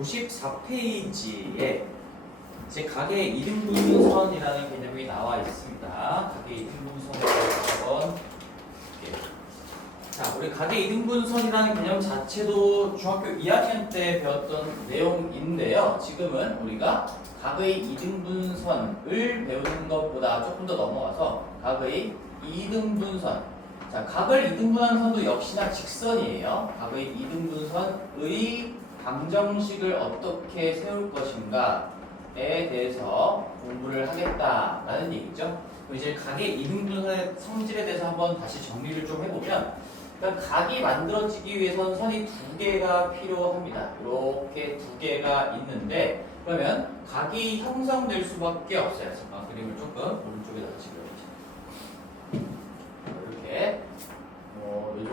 94페이지에 이제 가계 이등분선이라는 개념이 나와 있습니다. 가계 이등분선에 대해서 한번 볼게요. 자, 우리 가계 이등분선이라는 개념 자체도 중학교 2학년 때 배웠던 내용인데요. 지금은 우리가 각의 이등분선을 배우는 것보다 조금 더 넘어가서 각의 이등분선. 자, 각을 이등분하는 선도 역시나 직선이에요. 각의 이등분선의 방정식을 어떻게 세울 것인가에 대해서 공부를 하겠다라는 얘기죠. 그럼 이제 각의 이등분선의 성질에 대해서 한번 다시 정리를 좀 해보면, 그러니까 각이 만들어지기 위해서는 선이 두 개가 필요합니다. 이렇게 두 개가 있는데, 그러면 각이 형성될 수밖에 없어요. 잠깐 그림을 조금 오른쪽에다 다시 그려보죠. 이렇게 이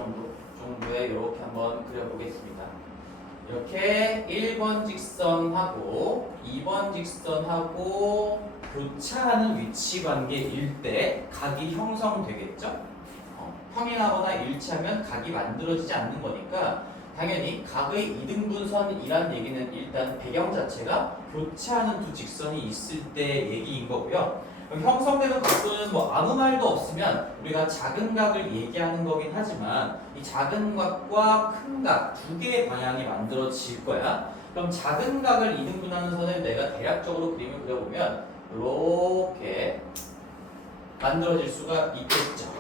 정도에 이렇게 한번 그려보겠습니다. 이렇게 1번 직선하고 2번 직선하고 교차하는 위치 관계일 때 각이 형성되겠죠? 평행하거나 일치하면 각이 만들어지지 않는 거니까 당연히 각의 이등분선이란 얘기는 일단 배경 자체가 교차하는 두 직선이 있을 때 얘기인 거고요. 형성되는 각도는 뭐 아무 말도 없으면 우리가 작은 각을 얘기하는 거긴 하지만 이 작은 각과 큰 각 두 개의 방향이 만들어질 거야. 그럼 작은 각을 이등분하는 선을 내가 대략적으로 그림을 그려보면 이렇게 만들어질 수가 있겠죠.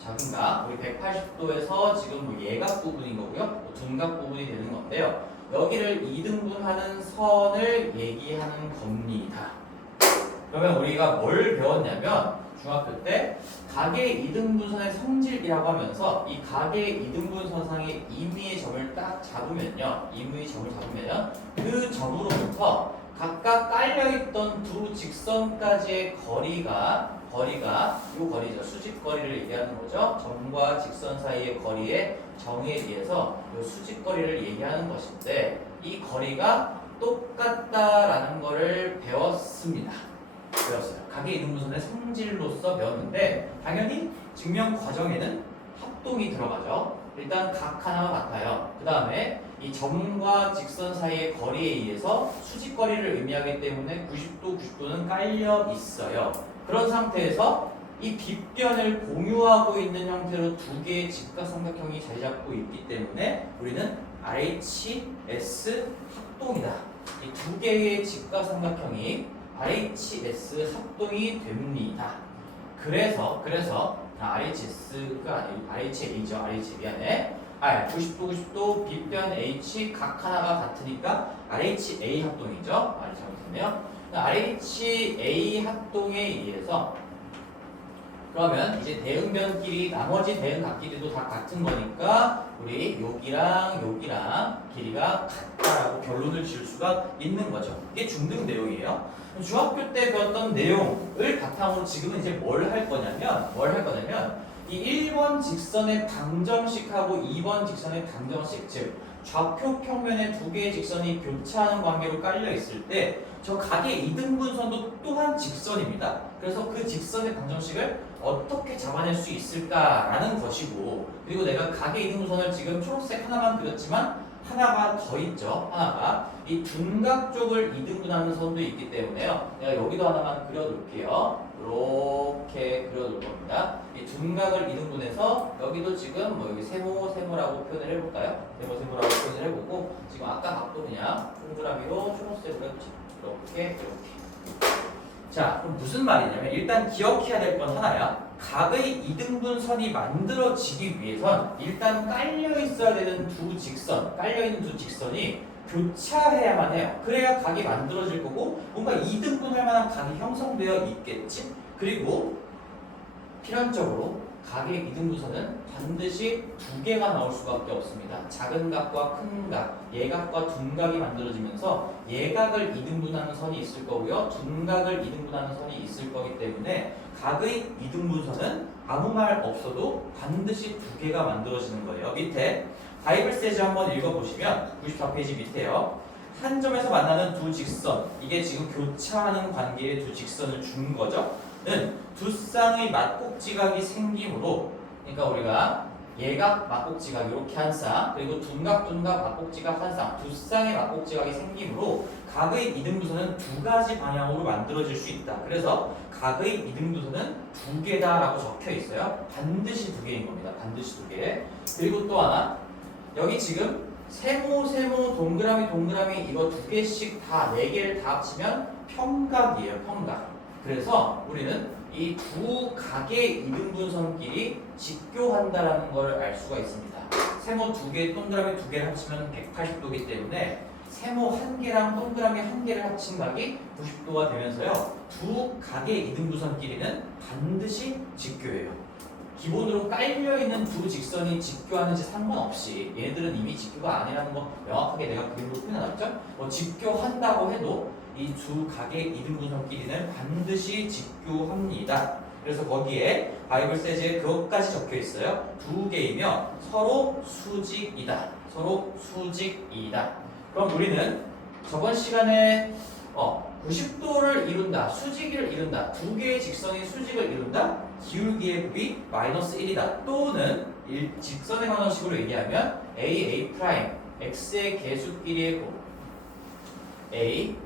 작은 각, 우리 180도에서 지금 뭐 예각 부분인 거고요. 뭐 둔각 부분이 되는 건데요. 여기를 이등분하는 선을 얘기하는 겁니다. 그러면 우리가 뭘 배웠냐면 중학교 때 각의 이등분선의 성질이라고 하면서 이 각의 이등분선상의 임의의 점을 딱 잡으면요. 임의의 점을 잡으면 그 점으로부터 각각 깔려있던 두 직선까지의 거리가 이 거리죠. 수직거리를 얘기하는 거죠. 점과 직선 사이의 거리의 정의에 의해서 이 수직거리를 얘기하는 것인데 이 거리가 똑같다라는 거를 배웠습니다. 각의 이등분선의 성질로서 배웠는데 당연히 증명 과정에는 합동이 들어가죠. 일단 각 하나가 같아요. 그 다음에 이 점과 직선 사이의 거리에 의해서 수직거리를 의미하기 때문에 90도, 90도는 깔려 있어요. 그런 상태에서 이 빗변을 공유하고 있는 형태로 두 개의 직각삼각형이 자리 잡고 있기 때문에 우리는 RHS 합동이다. 이 두 개의 직각삼각형이 RHS 합동이 됩니다. 그래서 RHS가 아니고 RHA죠. RHA 미안해. 90도 90도 빗변 H 각 하나가 같으니까 RHA 합동이죠. 말이 잘못했네요. RHA 합동에 의해서 그러면 이제 대응변끼리 나머지 대응각끼리도 다 같은 거니까 우리 여기랑 길이가 같다라고 결론을 지을 수가 있는 거죠. 이게 중등 내용이에요. 중학교 때 배웠던 내용을 바탕으로 지금은 이제 뭘 할 거냐면 이 1번 직선의 방정식하고 2번 직선의 방정식, 즉 좌표 평면에 두 개의 직선이 교차하는 관계로 깔려 있을 때 저 각의 이등분선도 또한 직선입니다. 그래서 그 직선의 방정식을 어떻게 잡아낼 수 있을까라는 것이고, 그리고 내가 각의 이등분선을 지금 초록색 하나만 그렸지만 하나가 더 있죠. 하나가 이 둔각 쪽을 이등분하는 선도 있기 때문에요. 내가 여기도 하나만 그려둘게요. 이렇게 그려둘 겁니다. 이 둔각을 이등분해서 여기도 지금 뭐 여기 세모라고 표현을 해볼까요? 세모라고 표현을 해보고 지금 아까 각도 그냥 동그라미로 초록색으로 해보죠. 이렇게. 자, 그럼 무슨 말이냐면 일단 기억해야 될 건 하나야. 각의 이등분선이 만들어지기 위해선 일단 깔려있어야 되는 깔려있는 두 직선이 교차해야만 해요. 그래야 각이 만들어질 거고 뭔가 이등분할 만한 각이 형성되어 있겠지. 그리고 필연적으로 각의 이등분선은 반드시 두 개가 나올 수밖에 없습니다. 작은 각과 큰 각, 예각과 둔각이 만들어지면서 예각을 이등분하는 선이 있을 거고요. 둔각을 이등분하는 선이 있을 거기 때문에 각의 이등분선은 아무 말 없어도 반드시 두 개가 만들어지는 거예요. 밑에 바이블 세즈 한번 읽어보시면 94페이지 밑에요. 한 점에서 만나는 두 직선, 이게 지금 교차하는 관계의 두 직선을 준 거죠. 는 두 쌍의 맞꼭지각이 생기므로, 그러니까 우리가 예각 막곡지각 이렇게 한 쌍, 그리고 둔각 막곡지각 한 쌍, 두 쌍의 막곡지각이 생기므로 각의 이등분선은 두 가지 방향으로 만들어질 수 있다. 그래서 각의 이등분선은 두 개다라고 적혀 있어요. 반드시 두 개인 겁니다. 반드시 두 개. 그리고 또 하나, 여기 지금 세모 동그라미 이거 두 개씩 다 네 개를 다 합치면 평각이에요. 평각. 그래서 우리는 이 두 각의 이등분선끼리 직교한다라는 걸 알 수가 있습니다. 세모 두 개, 동그라미 두 개를 합치면 180도이기 때문에 세모 한 개랑 동그라미 한 개를 합친 각이 90도가 되면서요. 두 각의 이등분선끼리는 반드시 직교예요. 기본으로 깔려있는 두 직선이 직교하는지 상관없이 얘네들은 이미 직교가 아니라는 거 명확하게 내가 그림으로 표현해놨죠? 직교한다고 해도 이 두 각의 이등분선끼리는 반드시 직교합니다. 그래서 거기에 바이블 세즈에 그것까지 적혀 있어요. 두 개이며 서로 수직이다. 서로 수직이다. 그럼 우리는 저번 시간에 90도를 이룬다, 수직을 이룬다, 두 개의 직선이 수직을 이룬다, 기울기의 곱이 마이너스 1이다. 또는 직선의 방정식으로 얘기하면 A 프라임, x의 개수끼리의 곱, A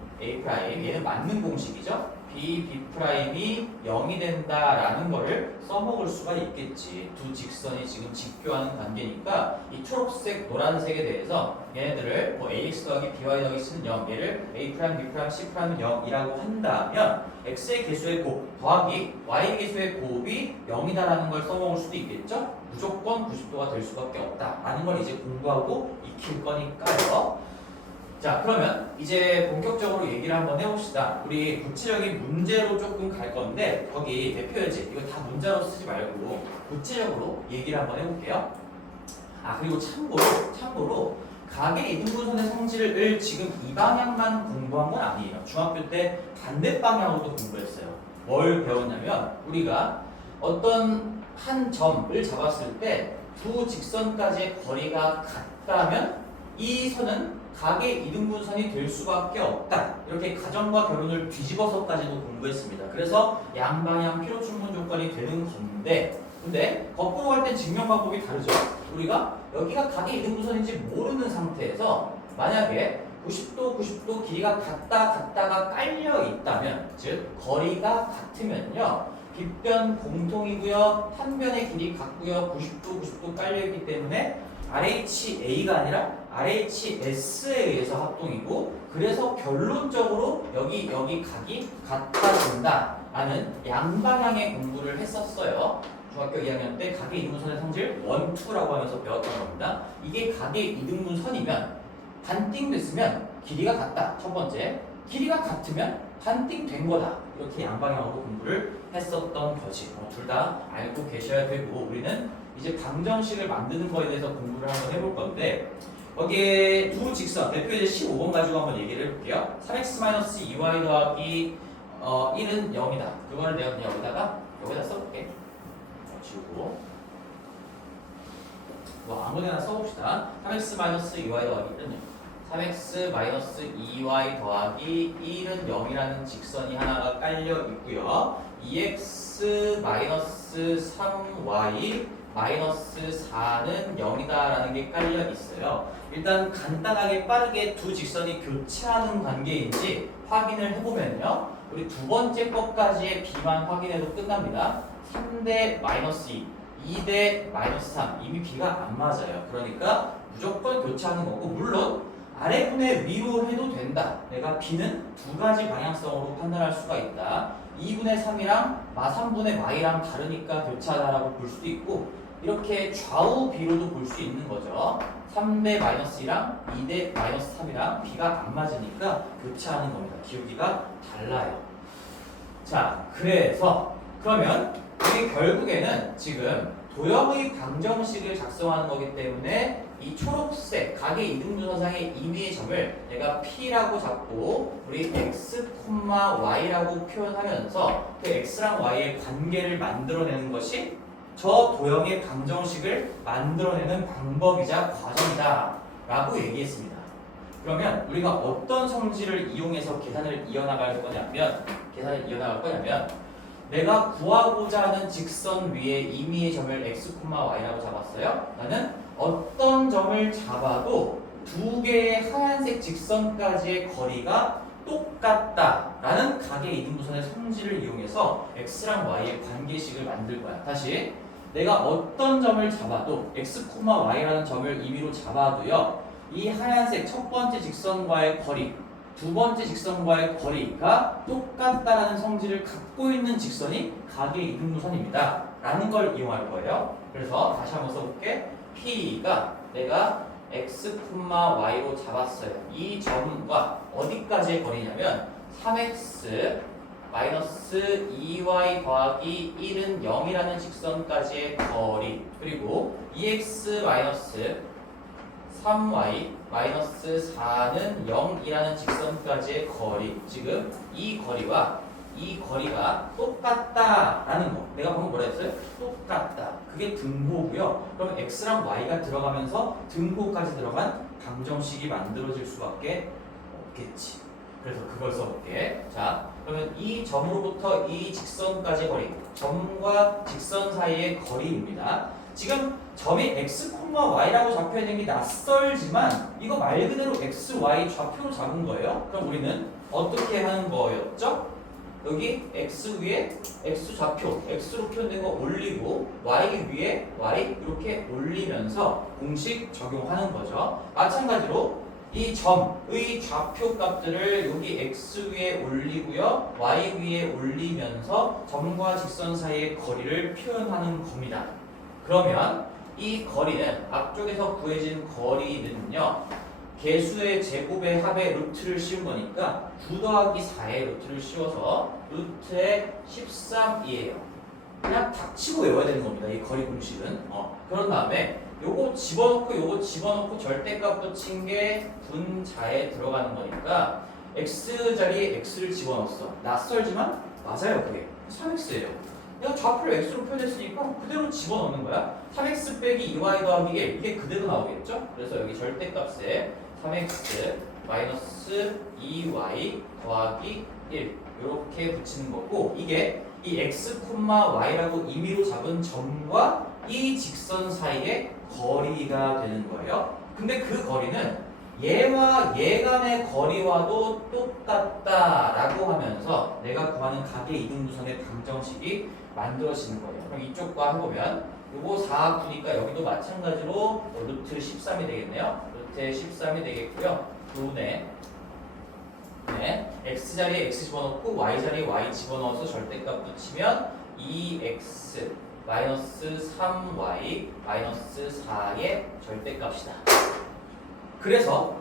프라임, 얘는 맞는 공식이죠. B 프라임이 0이 된다라는 거를 써먹을 수가 있겠지. 두 직선이 지금 직교하는 관계니까 이 초록색, 노란색에 대해서 얘네들을 ax 더하기 by 더하기 c는 0, 얘를 a 프라임, b 프라임, c 프라임은 0이라고 한다면 x의 개수의 곱 더하기 y의 개수의 곱이 0이다라는 걸 써먹을 수도 있겠죠. 무조건 90도가 될 수밖에 없다라는 걸 이제 공부하고 익힐 거니까요. 자, 그러면 이제 본격적으로 얘기를 한번 해봅시다. 우리 구체적인 문제로 조금 갈 건데 거기 대표예제 이거 다 문자로 쓰지 말고 구체적으로 얘기를 한번 해볼게요. 그리고 참고로 각의 이등분선의 성질을 지금 이 방향만 공부한 건 아니에요. 중학교 때 반대 방향으로도 공부했어요. 뭘 배웠냐면 우리가 어떤 한 점을 잡았을 때 두 직선까지의 거리가 같다면 이 선은 각의 이등분선이 될 수밖에 없다. 이렇게 가정과 결론을 뒤집어서까지도 공부했습니다. 그래서 양방향 필요 충분 조건이 되는 건데, 근데 거꾸로 갈 땐 증명 방법이 다르죠. 우리가 여기가 각의 이등분선인지 모르는 상태에서 만약에 90도 길이가 같다가 깔려 있다면, 즉 거리가 같으면요, 빗변 공통이고요, 한 변의 길이 같고요, 90도 깔려 있기 때문에 RHA가 아니라 RHS에 의해서 합동이고, 그래서 결론적으로 여기 각이 같아진다 라는 양방향의 공부를 했었어요. 중학교 2학년 때 각의 이등분선의 성질 1, 2라고 하면서 배웠던 겁니다. 이게 각의 이등분선이면 반띵 됐으면 길이가 같다. 첫 번째, 길이가 같으면 반띵 된 거다. 이렇게 양방향으로 공부를 했었던 거지. 둘 다 알고 계셔야 되고, 우리는 이제 방정식을 만드는 거에 대해서 공부를 한번 해볼 건데, 여기에 두 직선, 대표이제 15번 가지고 한번 얘기를 해볼게요. 3x-2y 더하기 1은 0이다. 그거를 내가 그냥 여기다 써볼게. 지우고. 아무데나 써봅시다. 3x-2y 더하기 1은 0. 3x-2y 더하기 1은 0이라는 직선이 하나가 깔려 있고요. 2x-3y 마이너스 4는 0이다라는 게 깔려 있어요. 일단 간단하게 빠르게 두 직선이 교차하는 관계인지 확인을 해보면요. 우리 두 번째 것까지의 b만 확인해도 끝납니다. 3대 마이너스 2, 2대 마이너스 3. 이미 b가 안 맞아요. 그러니까 무조건 교차하는 거고, 물론 아래분의 위로 해도 된다. 내가 b는 두 가지 방향성으로 판단할 수가 있다. 2분의 3이랑 3분의 y랑 다르니까 교차하다라고 볼 수도 있고, 이렇게 좌우 비로도 볼 수 있는 거죠. 3대 마이너스 2랑 2대 마이너스 3이랑 b가 안 맞으니까 교차하는 겁니다. 기울기가 달라요. 자, 그러면 이게 결국에는 지금 도형의 방정식을 작성하는 거기 때문에 이 초록색 각의 이등분선상의 임의의 점을 내가 P라고 잡고 우리 X, Y라고 표현하면서 그 X랑 Y의 관계를 만들어내는 것이 저 도형의 방정식을 만들어내는 방법이자 과정이다 라고 얘기했습니다. 그러면 우리가 어떤 성질을 이용해서 계산을 이어나갈 거냐면 내가 구하고자 하는 직선 위에 임의의 점을 x, y라고 잡았어요. 나는 어떤 점을 잡아도 두 개의 하얀색 직선까지의 거리가 똑같다라는 각의 이등분선의 성질을 이용해서 x랑 y의 관계식을 만들 거야. 다시 내가 어떤 점을 잡아도 x, y라는 점을 임의로 잡아도요. 이 하얀색 첫 번째 직선과의 거리, 두 번째 직선과의 거리가 똑같다라는 성질을 갖고 있는 직선이 각의 이등분선입니다. 라는 걸 이용할 거예요. 그래서 다시 한번 써볼게. P가 내가 x, y로 잡았어요. 이 점과 어디까지의 거리냐면 3x 마이너스 2y 더하기 1은 0이라는 직선까지의 거리, 그리고 2x 마이너스 3y 마이너스 4는 0이라는 직선까지의 거리. 지금 이 거리와 이 거리가 똑같다라는 거. 내가 방금 뭐라 했어요? 똑같다. 그게 등호고요. 그럼 x랑 y가 들어가면서 등호까지 들어간 방정식이 만들어질 수밖에 없겠지. 그래서 그걸 써볼게. 자, 그러면 이 점으로부터 이 직선까지의 거리, 점과 직선 사이의 거리입니다. 지금 점이 x, y라고 잡혀 있는 게 낯설지만 이거 말 그대로 x, y 좌표로 잡은 거예요. 그럼 우리는 어떻게 하는 거였죠? 여기 x 위에 x 좌표, x로 표현된 거 올리고 y 위에 y 이렇게 올리면서 공식 적용하는 거죠. 마찬가지로 이 점의 좌표 값들을 여기 x 위에 올리고요, y 위에 올리면서 점과 직선 사이의 거리를 표현하는 겁니다. 그러면 이 거리는 앞쪽에서 구해진 거리는요, 개수의 제곱의 합의 루트를 씌운 거니까 9 더하기 4의 루트를 씌워서 루트의 13이에요. 그냥 닥치고 외워야 되는 겁니다. 이 거리 공식은. 그런 다음에 요거 집어넣고 절대값도 친 게 분자에 들어가는 거니까 x 자리에 x를 집어넣었어. 낯설지만 맞아요. 그게 3x예요. 내가 좌표를 x로 표현했으니까 그대로 집어넣는 거야. 3x 빼기 2y 더하기 1 이게 그대로 나오겠죠? 그래서 여기 절대값에 3x 마이너스 2y 더하기 1 이렇게 붙이는 거고, 이게 이 x, y라고 임의로 잡은 점과 이 직선 사이의 거리가 되는 거예요. 근데 그 거리는 얘와 얘 간의 거리와도 똑같다라고 하면서 내가 구하는 각의 이등분선의 방정식이 만들어지는 거예요. 그럼 이쪽과 해보면 요거 4, 9니까 여기도 마찬가지로 루트 13이 되겠네요. 루트 13이 되겠고요. 분의 x 자리에 x 집어넣고 y 자리에 y 집어넣어서 절대값 붙이면 2x 마이너스 3y 마이너스 4의 절대값이다. 그래서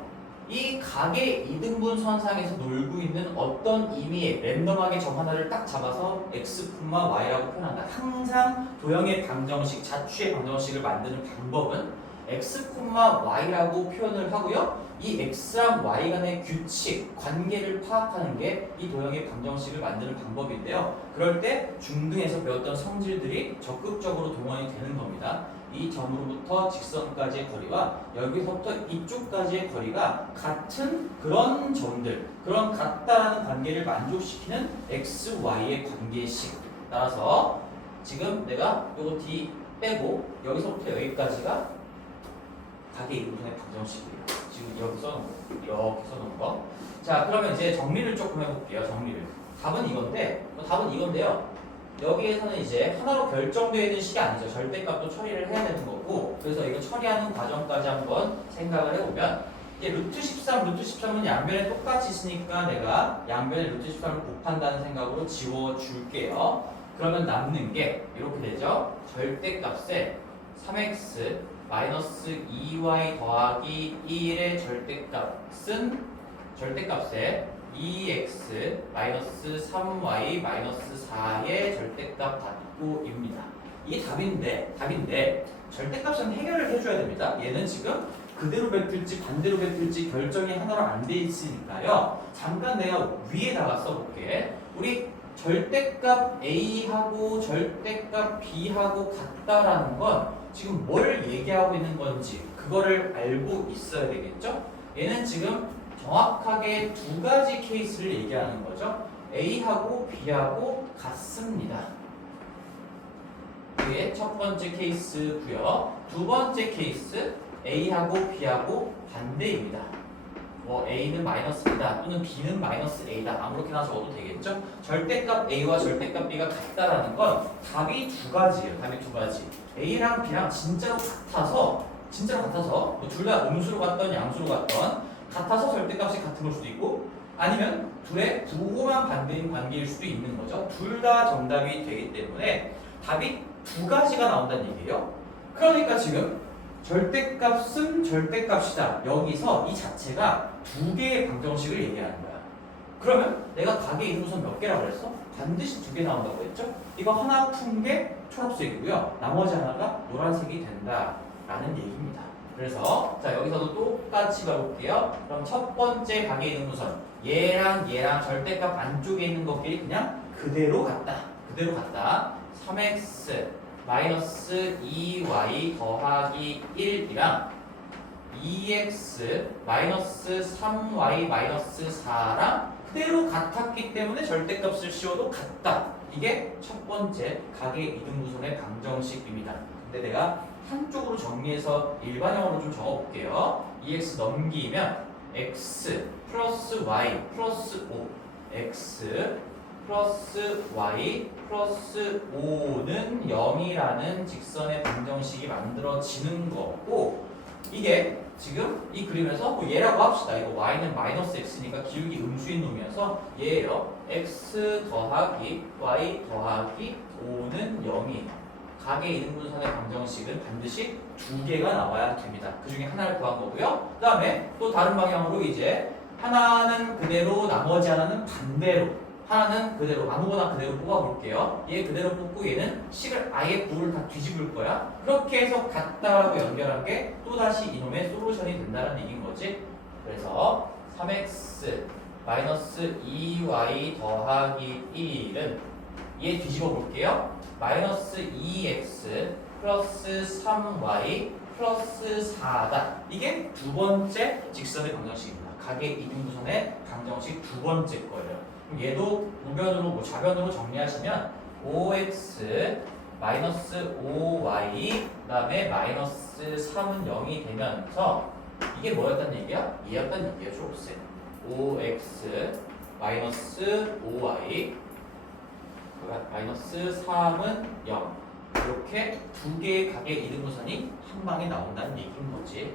이 각의 이등분선상에서 놀고 있는 어떤 임의의 랜덤하게 점 하나를 딱 잡아서 x, y라고 표현한다. 항상 도형의 방정식, 자취의 방정식을 만드는 방법은 x, y라고 표현을 하고요. 이 x랑 y 간의 규칙, 관계를 파악하는 게 이 도형의 방정식을 만드는 방법인데요. 그럴 때 중등에서 배웠던 성질들이 적극적으로 동원이 되는 겁니다. 이 점으로부터 직선까지의 거리와 여기서부터 이쪽까지의 거리가 같은 그런 점들, 그런 같다라는 관계를 만족시키는 x, y의 관계식. 따라서 지금 내가 요거 d 빼고 여기서부터 여기까지가 각의 이등분선의 방정식이에요. 지금 여기 써놓은 거, 이렇게 써놓은 거. 자, 그러면 이제 정리를 조금 해볼게요. 정리를. 답은 이건데요. 여기에서는 이제 하나로 결정되어 있는 식이 아니죠. 절대값도 처리를 해야 되는 거고, 그래서 이거 처리하는 과정까지 한번 생각을 해보면, 이게 루트 13은 양변에 똑같이 있으니까 내가 양변에 루트 13을 곱한다는 생각으로 지워줄게요. 그러면 남는 게 이렇게 되죠. 절대값에 3x 마이너스 2y 더하기 1의 절대값에 2x 마이너스 3y 마이너스 4의 절대값 받고입니다. 이게 답인데 절대값은 해결을 해줘야 됩니다. 얘는 지금 그대로 뱉을지 반대로 뱉을지 결정이 하나로 안 돼 있으니까요. 잠깐 내가 위에다가 써볼게. 우리 절대값 A하고 절대값 B하고 같다라는 건 지금 뭘 얘기하고 있는 건지 그거를 알고 있어야 되겠죠? 얘는 지금 정확하게 두 가지 케이스를 얘기하는 거죠. A하고 B하고 같습니다. 그게 첫 번째 케이스고요. 두 번째 케이스 A하고 B하고 반대입니다. 뭐 A는 마이너스이다 또는 B는 마이너스 A다 아무렇게나 적어도 되겠죠? 절대값 A와 절대값 B가 같다라는 건 답이 두 가지예요. 답이 두 가지. A랑 B랑 진짜로 같아서 뭐 둘 다 음수로 같던 양수로 같던 같아서 절대값이 같은 걸 수도 있고 아니면 둘의 부호만 반대인 관계일 수도 있는 거죠. 둘 다 정답이 되기 때문에 답이 두 가지가 나온다는 얘기예요. 그러니까 지금 절대값은 절대값이다. 여기서 이 자체가 두 개의 방정식을 얘기하는 거야. 그러면 내가 가게 이등분선 몇 개라고 그랬어? 반드시 두 개 나온다고 했죠? 이거 하나 푼 게 초록색이고요. 나머지 하나가 노란색이 된다라는 얘기입니다. 그래서 자 여기서도 똑같이 가볼게요. 그럼 첫 번째 가게 이등분선 얘랑 절대값 안쪽에 있는 것끼리 그냥 그대로 같다. 3x 마이너스 2y 더하기 1이랑 2x 마이너스 3y 마이너스 4랑 그대로 같았기 때문에 절대값을 씌워도 같다. 이게 첫 번째 가계 이등분선의 방정식입니다. 근데 내가 한쪽으로 정리해서 일반형으로 좀 적어볼게요. 2x 넘기면 x 플러스 y 플러스 5 x 플러스 y 플러스 5는 0이라는 직선의 방정식이 만들어지는 거고 이게 지금 이 그림에서 뭐 얘라고 합시다. 이거 y는 마이너스 x니까 기울기 음수인 놈이어서 얘예요. x 더하기 y 더하기 5는 0이 가계 이등분선의 방정식은 반드시 두 개가 나와야 됩니다. 그 중에 하나를 구한 거고요. 그 다음에 또 다른 방향으로 이제 하나는 그대로 나머지 하나는 반대로 하나는 그대로 아무거나 그대로 뽑아볼게요. 얘 그대로 뽑고 얘는 식을 아예 부를 다 뒤집을 거야. 그렇게 해서 같다라고 연결한 게 또다시 이놈의 솔루션이 된다는 얘기인 거지. 그래서 3x 마이너스 2y 더하기 1은 얘 뒤집어 볼게요. 마이너스 2x 플러스 3y 플러스 4다. 이게 두 번째 직선의 방정식입니다. 가계 이등분선의 방정식 두 번째 거예요. 얘도 우변으로 뭐 좌변으로 정리하시면 5x 마이너스 5y 그다음에 마이너스 3은 0이 되면서 이게 뭐였단 얘기야? 얘였단 얘기야. 초록색 5x 마이너스 5y 마이너스 3은 0 이렇게 두 개의 가계 이등분선이 한 방에 나온다는 얘기인 거지.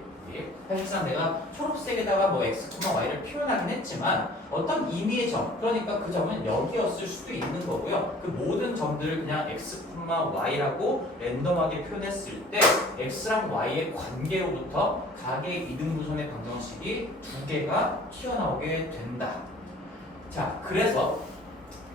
사실상 내가 초록색에다가 뭐 x, y를 표현하긴 했지만 어떤 의미의 점, 그러니까 그 점은 여기였을 수도 있는 거고요. 그 모든 점들을 그냥 x, y라고 랜덤하게 표현했을 때 x랑 y의 관계로부터 가계 이등분선의 방정식이 두 개가 튀어나오게 된다. 자, 그래서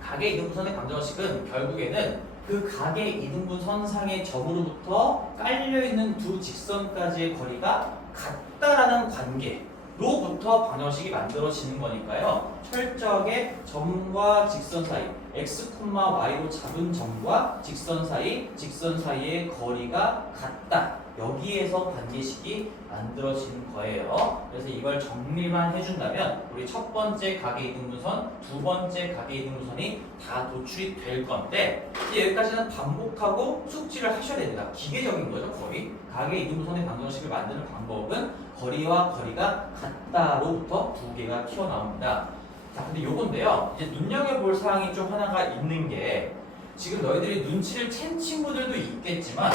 가계 이등분선의 방정식은 결국에는 그 가계 이등분선상의 점으로부터 깔려있는 두 직선까지의 거리가 같다라는 관계로부터 방정식이 만들어지는 거니까요. 철저하게 점과 직선 사이, x, y로 잡은 점과 직선 사이의 거리가 같다. 여기에서 관계식이 만들어지는 거예요. 그래서 이걸 정리만 해준다면 우리 첫 번째 가계 이등분선, 두 번째 가계 이등분선이 다 도출이 될 건데 이제 여기까지는 반복하고 숙지를 하셔야 됩니다. 기계적인 거죠, 거의. 가계 이등분선의 방정식을 만드는 방법은 거리와 거리가 같다로부터 두 개가 튀어나옵니다. 자, 근데 요건데요. 이제 눈여겨볼 사항이 좀 하나가 있는 게 지금 너희들이 눈치를 챈 친구들도 있겠지만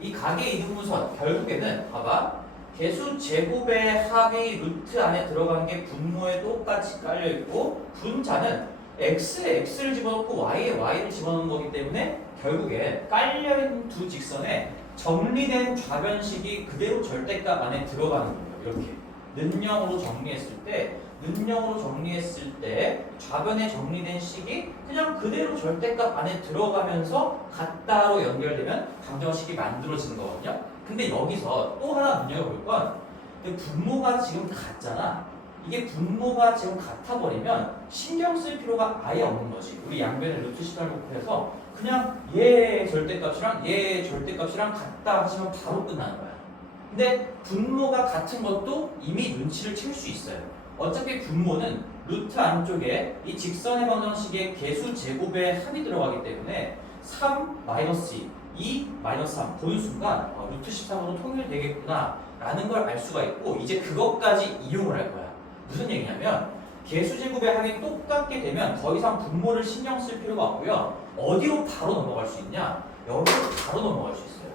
이 가계 이등분선 결국에는 봐봐. 개수 제곱의 합이 루트 안에 들어간 게 분모에 똑같이 깔려있고 분자는 x에 x를 집어넣고 y에 y를 집어넣는 거기 때문에 결국에 깔려있는 두 직선에 정리된 좌변식이 그대로 절대값 안에 들어가는 거예요. 이렇게 는영으로 정리했을 때 좌변에 정리된 식이 그냥 그대로 절대값 안에 들어가면서 같다로 연결되면 방정식이 만들어지는 거거든요. 근데 여기서 또 하나 눈여겨볼 건 분모가 지금 같잖아. 이게 분모가 지금 같아버리면 신경 쓸 필요가 아예 없는 거지. 우리 양변을 루트 18 곱해서 그냥 얘 절대값이랑 같다 하시면 바로 끝나는 거야. 근데 분모가 같은 것도 이미 눈치를 챌 수 있어요. 어차피 분모는 루트 안쪽에 이 직선의 방정식에 개수 제곱의 합이 들어가기 때문에 3 마이너스 2 마이너스 3 보는 순간 루트 13으로 통일되겠구나 라는 걸 알 수가 있고 이제 그것까지 이용을 할 거야. 무슨 얘기냐면 개수 제곱의 합이 똑같게 되면 더 이상 분모를 신경 쓸 필요가 없고요. 어디로 바로 넘어갈 수 있냐? 여기로 바로 넘어갈 수 있어요.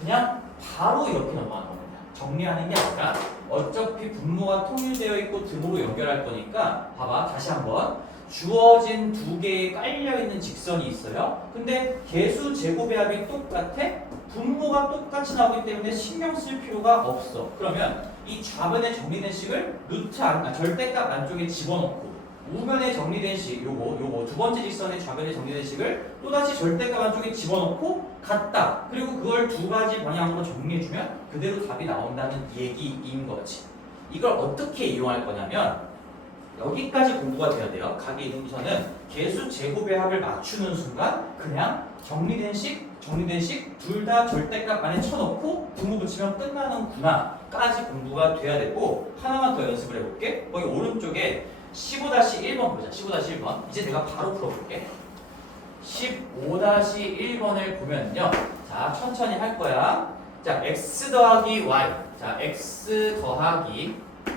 그냥 바로 이렇게 넘어가는 겁니다. 정리하는 게 아니라 어차피 분모가 통일되어 있고 등으로 연결할 거니까 봐봐 다시 한번 주어진 두 개의 깔려있는 직선이 있어요. 근데 개수 제곱의 합이 똑같아? 분모가 똑같이 나오기 때문에 신경 쓸 필요가 없어. 그러면 이 좌변에 정리된 식을 절대값 안쪽에 집어넣고 우변에 정리된 식, 요거 두 번째 직선의 좌변에 정리된 식을 또다시 절대값 안쪽에 집어넣고 같다. 그리고 그걸 두 가지 방향으로 정리해주면 그대로 답이 나온다는 얘기인 거지. 이걸 어떻게 이용할 거냐면 여기까지 공부가 돼야 돼요. 각의 이등분선은 개수 제곱의 합을 맞추는 순간 그냥 정리된 식 둘 다 절대값 안에 쳐넣고 분모 붙이면 끝나는구나 까지 공부가 돼야 되고 하나만 더 연습을 해볼게. 거기 오른쪽에 15-1번 보자. 15-1번 이제 내가 바로 풀어볼게. 15-1번을 보면요. 자 천천히 할 거야. 자 x 더하기 y 자 x 더하기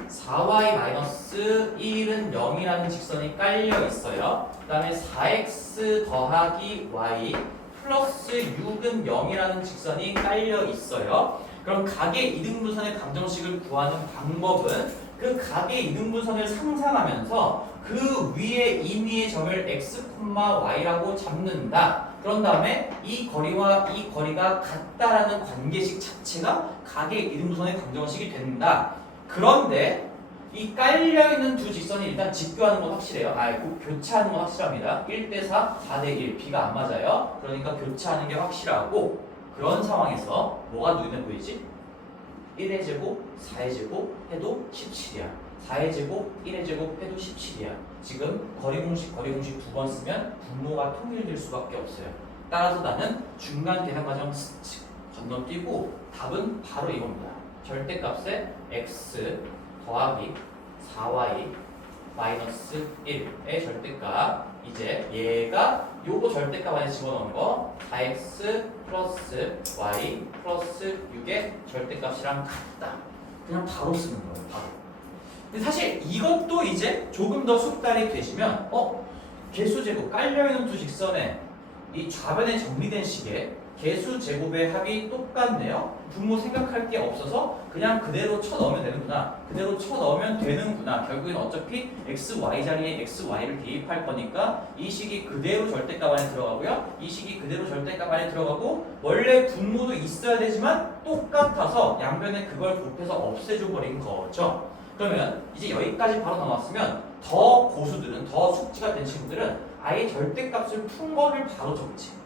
4y 마이너스 1은 0이라는 직선이 깔려 있어요. 그 다음에 4x 더하기 y 플러스 6은 0이라는 직선이 깔려 있어요. 그럼 각의 이등분선의 방정식을 구하는 방법은 그 각의 이등분선을 상상하면서 그 위에 임의의 점을 x, y라고 잡는다. 그런 다음에 이 거리와 이 거리가 같다라는 관계식 자체가 각의 이등분선의 방정식이 된다. 그런데 이 깔려있는 두 직선이 일단 직교하는 건 확실해요. 교차하는 건 확실합니다. 1대4, 4대1 B가 안 맞아요. 그러니까 교차하는 게 확실하고 그런 상황에서 뭐가 눈에 보이지? 1의 제곱, 4의 제곱 해도 17이야. 4의 제곱, 1의 제곱 해도 17이야. 지금 거리 공식 두 번 쓰면 분모가 통일될 수밖에 없어요. 따라서 나는 중간 계산 과정 건너뛰고 답은 바로 이겁니다. 절대값에 x 더하기 4y 마이너스 1의 절대값 이제 얘가 요거 절대값 안에 집어넣은 거 4x 플러스 y 플러스 6의 절대값이랑 같다. 그냥 바로 쓰는 거예요. 바로. 근데 사실 이것도 이제 조금 더 숙달이 되시면 개수 제곱 깔려있는 두 직선에 이 좌변에 정리된 식에 개수 제곱의 합이 똑같네요. 분모 생각할 게 없어서 그냥 그대로 쳐넣으면 되는구나. 결국엔 어차피 x, y 자리에 x, y를 대입할 거니까 이 식이 그대로 절대값 안에 들어가고요. 이 식이 그대로 절대값 안에 들어가고 원래 분모도 있어야 되지만 똑같아서 양변에 그걸 곱해서 없애줘 버린 거죠. 그러면 이제 여기까지 바로 나왔으면 더 고수들은 더 숙지가 된 친구들은 아예 절대값을 푼 거를 바로 적지.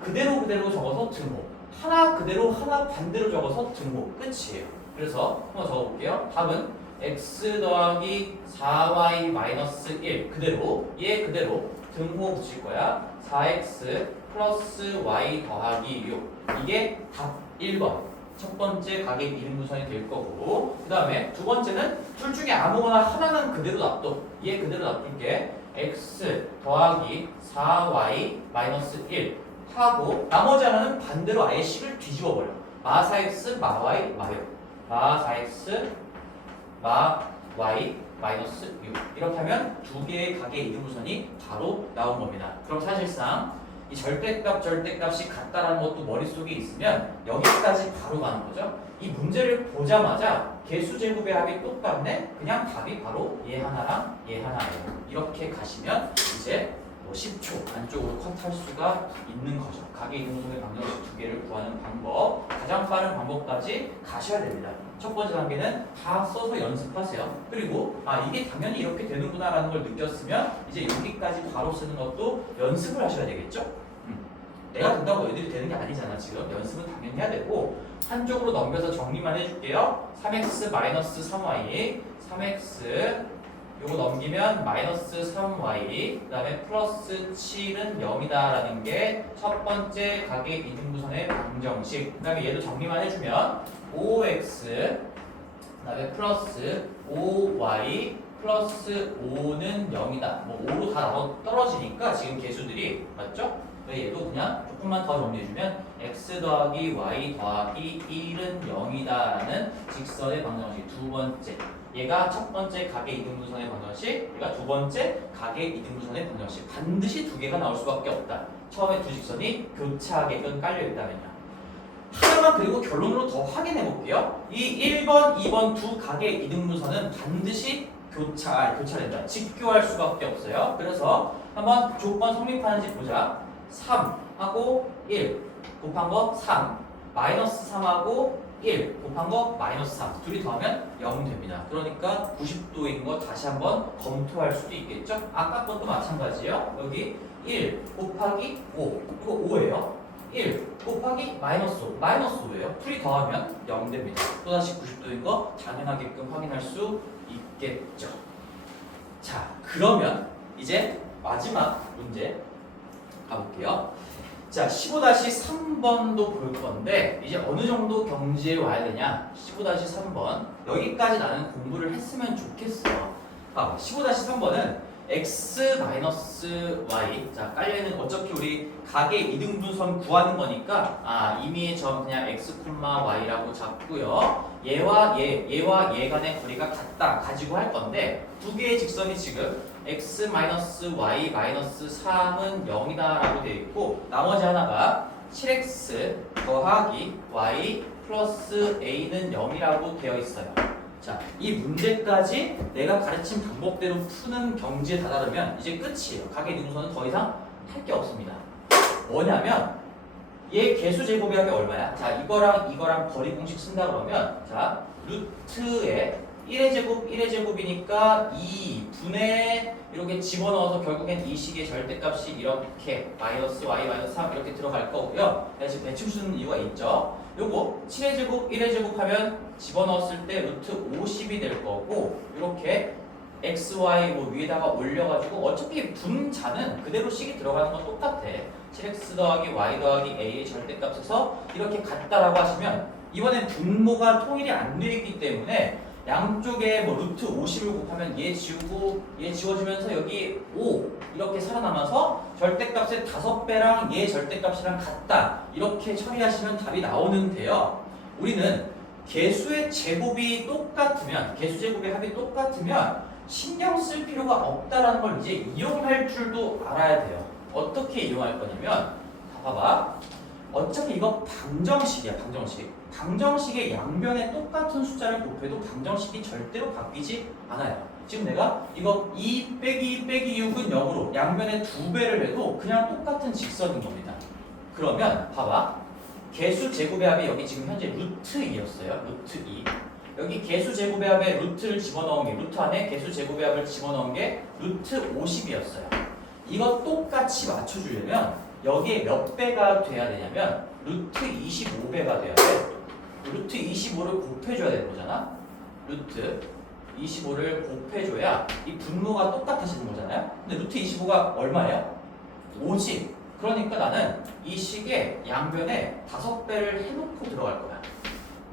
그대로 적어서 등호. 하나 그대로 하나 반대로 적어서 등호. 끝이에요. 그래서 한번 적어볼게요. 답은 x 더하기 4y 마이너스 1 그대로 얘 그대로 등호 붙일 거야. 4x 플러스 y 더하기 6 이게 답 1번. 첫 번째 각의 이등분선이 될 거고 그 다음에 두 번째는 둘 중에 아무거나 하나는 그대로 놔둬. 얘 그대로 놔둘게. x 더하기 4y 마이너스 1 하고 나머지 하나는 반대로 아예 식을 뒤집어 버려. 마 4x 마 y 마요. 마 4x 마 y 마이너스 6 이렇게 하면 두 개의 각의 이등분선이 바로 나온 겁니다. 그럼 사실상 이 절대값이 같다라는 것도 머릿속에 있으면 여기까지 바로 가는 거죠. 이 문제를 보자마자 개수 제곱의 합이 똑같네. 그냥 답이 바로 얘 하나랑 얘 하나예요. 이렇게 가시면 이제 10초 안쪽으로 컷할 수가 있는 거죠. 각의 이등분선의 방정식 두 개를 구하는 방법 가장 빠른 방법까지 가셔야 됩니다. 첫 번째 단계는 다 써서 연습하세요. 그리고 이게 당연히 이렇게 되는구나 라는 걸 느꼈으면 이제 여기까지 바로 쓰는 것도 연습을 하셔야 되겠죠. 내가 된다고 애들이 되는 게 아니잖아. 지금 연습은 당연히 해야 되고 한쪽으로 넘겨서 정리만 해줄게요. 3x 마이너스 3y 3x 요거 넘기면 마이너스 3y 그 다음에 플러스 7은 0이다 라는 게 첫 번째 각의 이등분선의 방정식. 그 다음에 얘도 정리만 해주면 5x 그 다음에 플러스 5y 플러스 5는 0이다. 뭐 5로 다 나눠 떨어지니까 지금 개수들이 맞죠? 얘도 그냥 조금만 더 정리해주면 x 더하기 y 더하기 1은 0이다라는 직선의 방정식 두 번째. 얘가 첫 번째 각의 이등분선의 방정식, 얘가 두 번째 각의 이등분선의 방정식. 반드시 두 개가 나올 수밖에 없다. 처음에 두 직선이 교차하게끔 깔려 있다면요. 하나만 그리고 결론으로 더 확인해 볼게요. 이 1번, 2번 두 각의 이등분선은 반드시 교차된다. 직교할 수밖에 없어요. 그래서 한번 조건 성립하는지 보자. 3하고 1 곱한 거 3, 마이너스 3하고 1 곱한 거 마이너스 3 둘이 더하면 0 됩니다. 그러니까 90도인 거 다시 한번 검토할 수도 있겠죠? 아까 것도 마찬가지예요. 여기 1 곱하기 5 이거 5예요. 1 곱하기 마이너스 5 마이너스 5예요. 둘이 더하면 0 됩니다. 또다시 90도인 거 당연하게끔 확인할 수 있겠죠. 자, 그러면 이제 마지막 문제 가볼게요. 자, 15-3번도 볼 건데 이제 어느 정도 경지에 와야 되냐? 15-3번 여기까지 나는 공부를 했으면 좋겠어. 15-3번은 x-y 자 깔려있는 어차피 우리 각의 이등분선 구하는 거니까 이미의 점 그냥 x, y라고 잡고요. 얘와 얘 간의 거리가 같다 가지고 할 건데 두 개의 직선이 지금 x-y-3은 0이다 라고 되어 있고 나머지 하나가 7x 더하기 y 플러스 a는 0이라고 되어 있어요. 자, 이 문제까지 내가 가르친 방법대로 푸는 경지에 다다르면 이제 끝이에요. 각의 이등분선은 더 이상 할 게 없습니다. 뭐냐면 얘 개수 제곱이 얼마야? 자, 이거랑 거리 공식 쓴다 그러면 자, 루트에 1의 제곱, 1의 제곱이니까 2분의 이렇게 집어넣어서 결국엔 이 식의 절대값이 이렇게 마이너스 y 마이너스 3 이렇게 들어갈 거고요. 내가 지금 대충 쓰는 이유가 있죠. 요거 7의 제곱, 1의 제곱 하면 집어넣었을 때 루트 50이 될 거고 이렇게 x, y 뭐 위에다가 올려가지고 어차피 분자는 그대로 식이 들어가는 건 똑같아. 7x 더하기 y 더하기 a의 절대값에서 이렇게 같다라고 하시면 이번엔 분모가 통일이 안 되어 있기 때문에 양쪽에 뭐 루트 50을 곱하면 얘 지우고 얘 지워주면서 여기 5 이렇게 살아남아서 절대값의 5배랑 얘 절대값이랑 같다 이렇게 처리하시면 답이 나오는데요. 우리는 개수의 제곱이 똑같으면 개수 제곱의 합이 똑같으면 신경 쓸 필요가 없다라는 걸 이제 이용할 줄도 알아야 돼요. 어떻게 이용할 거냐면 봐봐. 어차피 이거 방정식이야. 방정식의 양변에 똑같은 숫자를 곱해도 방정식이 절대로 바뀌지 않아요. 지금 내가 이거 2 빼기 6은 0으로 양변에 2배를 해도 그냥 똑같은 직선인 겁니다. 그러면 봐봐. 개수 제곱의 합이 여기 지금 현재 루트 2였어요. 루트 2. 여기 개수 제곱의 합에 루트를 집어넣은 게 루트 안에 개수 제곱의 합을 집어넣은 게 루트 50이었어요. 이거 똑같이 맞춰주려면 여기에 몇 배가 돼야 되냐면 루트 25배가 돼야 돼. 루트 25를 곱해줘야 되는 거잖아. 루트 25를 곱해줘야 이 분모가 똑같아지는 거잖아요. 근데 루트 25가 얼마예요? 5지. 그러니까 나는 이 식의 양변에 5배를 해놓고 들어갈 거야.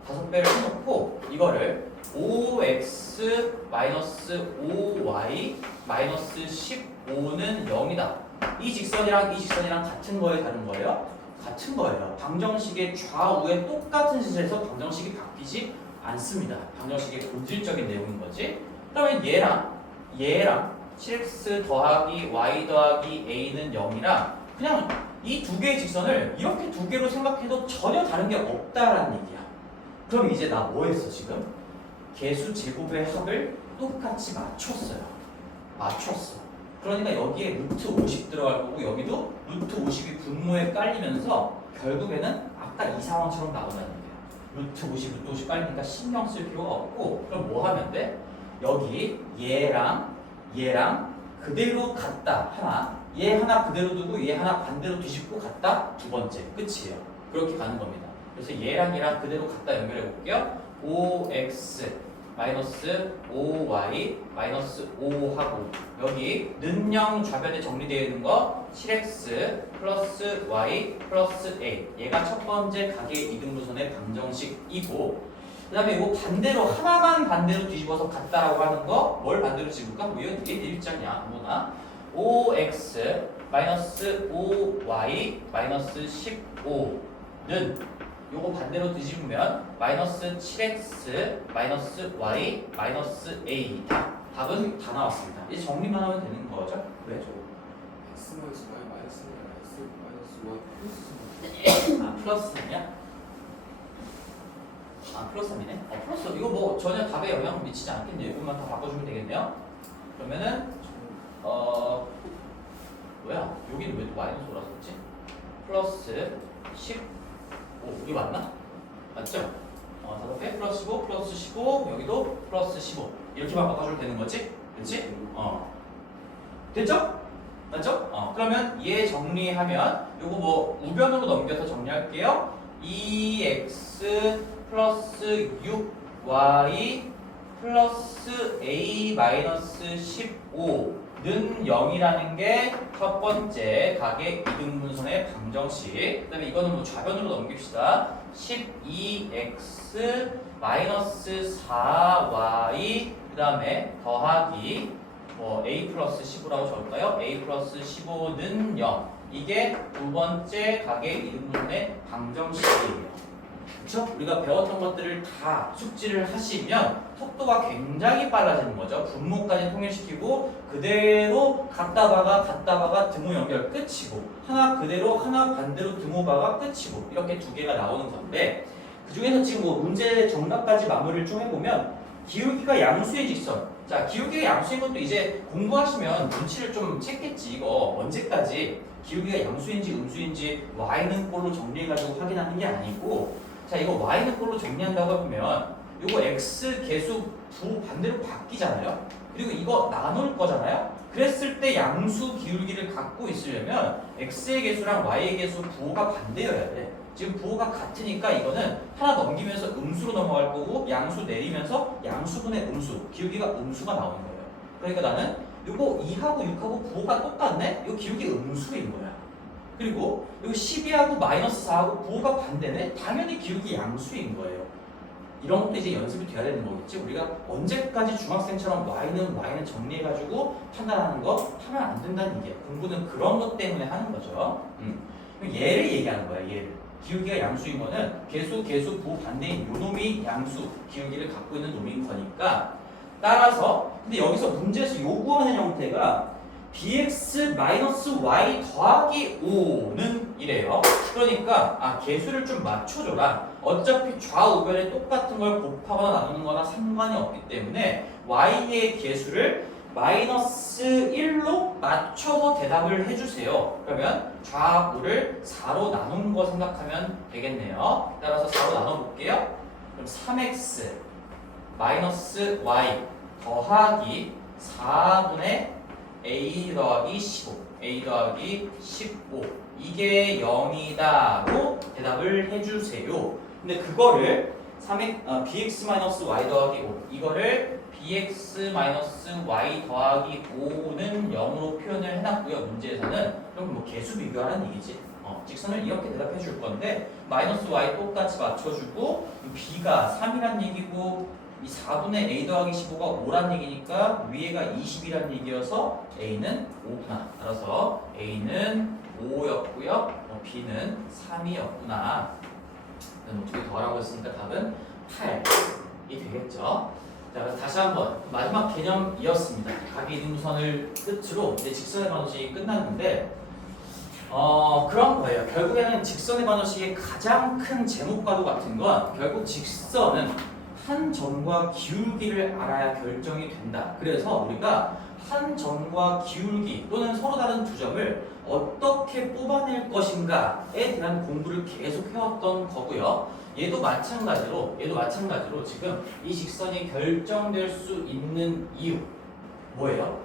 5배를 해놓고 이거를 5x-5y 15는 0이다. 이 직선이랑 같은 거예요? 다른 거예요? 같은 거예요. 방정식의 좌우에 똑같은 시제에서 방정식이 바뀌지 않습니다. 방정식의 본질적인 내용인 거지. 그러면 얘랑 7x 더하기 y 더하기 a는 0이랑 그냥 이 두 개의 직선을 이렇게 두 개로 생각해도 전혀 다른 게 없다라는 얘기야. 그럼 이제 나 뭐 했어 지금? 개수 제곱의 합을 똑같이 맞췄어요. 그러니까 여기에 루트 50 들어갈 거고 여기도 루트 50이 분모에 깔리면서 결국에는 아까 이 상황처럼 나온다는 거예요. 루트 50 깔리니까 신경 쓸 필요가 없고 그럼 뭐 하면 돼? 여기 얘랑 그대로 같다 하나 얘 하나 그대로 두고 얘 하나 반대로 뒤집고 같다 두 번째 끝이에요. 그렇게 가는 겁니다. 그래서 얘랑 그대로 같다 연결해 볼게요. 5x 마이너스 5y 마이너스 5하고 여기 는영 좌변에 정리되어 있는 거 7x 플러스 y 플러스 a 얘가 첫 번째 각의 이등분선의 방정식이고 그 다음에 이거 반대로 하나만 반대로 뒤집어서 같다라고 하는 거 뭘 반대로 집을까? 뭐 이건 얘 일장이야 아무나 5x 마이너스 5y 마이너스 15는 요거 반대로 뒤집으면 마이너스 7x 마이너스 y 마이너스 a 답은 다 나왔습니다. 이제 정리만 하면 되는 거죠? 왜 저거? x 마이너스 y 마이너스 x 마이너스 y 플러스 3. 아 플러스 3이야? 아 플러스 3이네? 플러스 이거 뭐 전혀 답에 영향 미치지 않겠네요. 이것만 다 바꿔주면 되겠네요. 그러면은 뭐야? 여기는 왜 또 마이너스 5라 썼지? 플러스 15 이게 맞나? 맞죠? 빼 플러스 15 플러스 15 여기도 플러스 15 이렇게만 바꿔주면 되는 거지? 그치? 됐죠? 맞죠? 그러면 얘 정리하면 요거 뭐 우변으로 넘겨서 정리할게요. 2x 플러스 6y 플러스 a 마이너스 15는 0이라는 게 첫 번째 각의 이등분선의 방정식. 그 다음에 이거는 뭐 좌변으로 넘깁시다. 12x 마이너스 4y 그 다음에 더하기 뭐 a 플러스 15라고 적을까요? a 플러스 15는 0. 이게 두 번째 각의 이등분선의 방정식이에요. 그쵸? 우리가 배웠던 것들을 다 숙지를 하시면 속도가 굉장히 빨라지는 거죠. 분모까지 통일시키고 그대로 갖다 박아 등호 연결 끝이고 하나 그대로 하나 반대로 등호 박아 끝이고 이렇게 두 개가 나오는 건데 그 중에서 지금 뭐 문제 정답까지 마무리를 좀 해보면 기울기가 양수의 직선. 자, 기울기가 양수인 것도 이제 공부하시면 눈치를 좀 챘겠지. 이거 언제까지 기울기가 양수인지 음수인지 y는 꼴로 정리해가지고 확인하는 게 아니고 자, 이거 y는 꼴로 정리한다고 하면 이거 x 계수 부 반대로 바뀌잖아요. 그리고 이거 나눌 거잖아요. 그랬을 때 양수 기울기를 갖고 있으려면 x의 계수랑 y의 계수 부호가 반대여야 돼. 지금 부호가 같으니까 이거는 하나 넘기면서 음수로 넘어갈 거고 양수 내리면서 양수분의 음수, 기울기가 음수가 나오는 거예요. 그러니까 나는 이거 2하고 6하고 부호가 똑같네? 이거 기울기 음수인 거야. 그리고 이거 12하고 마이너스 4하고 부호가 반대네? 당연히 기울기 양수인 거예요. 이런 것도 이제 연습이 돼야 되는 거겠지. 우리가 언제까지 중학생처럼 y는 정리해가지고 판단하는 거 하면 안 된다는 얘기예요. 공부는 그런 것 때문에 하는 거죠. 얘를 얘기하는 거야, 얘를. 기울기가 양수인 거는 계수, 부호 반대인 요 놈이 양수, 기울기를 갖고 있는 놈인 거니까 따라서 근데 여기서 문제에서 요구하는 형태가 bx-y 더하기 5는 이래요. 그러니까 계수를 좀 맞춰줘라. 어차피 좌우변에 똑같은 걸 곱하거나 나누는 거나 상관이 없기 때문에 y의 계수를 마이너스 1로 맞춰서 대답을 해주세요. 그러면 좌우를 4로 나눈 거 생각하면 되겠네요. 따라서 4로 나눠볼게요. 그럼 3x 마이너스 y 더하기 4분의 a 더하기 15 a 더하기 15 이게 0이다로 대답을 해주세요. 근데 그거를 bx-y 더하기 5 이거를 bx-y 더하기 5는 0으로 표현을 해놨고요. 문제에서는 그럼 뭐 계수 비교하라는 얘기지. 직선을 이렇게 대답해 줄 건데 마이너스 y 똑같이 맞춰주고 b가 3이란 얘기고 이 4분의 a 더하기 15가 5란 얘기니까 위에가 20이란 얘기여서 a는 5구나. 따라서 a는 5였고요. b는 3이었구나. 어떻게 더하라고 했으니까 답은 8이 되겠죠. 자, 그래서 다시 한번 마지막 개념이었습니다. 각의 이등분선을 끝으로 이제 직선의 방정식이 끝났는데 그런 거예요. 결국에는 직선의 방정식의 가장 큰 제목과도 같은 건 결국 직선은 한 점과 기울기를 알아야 결정이 된다. 그래서 우리가 한 점과 기울기 또는 서로 다른 두 점을 어떻게 뽑아낼 것인가에 대한 공부를 계속 해왔던 거고요. 얘도 마찬가지로 지금 이 직선이 결정될 수 있는 이유 뭐예요?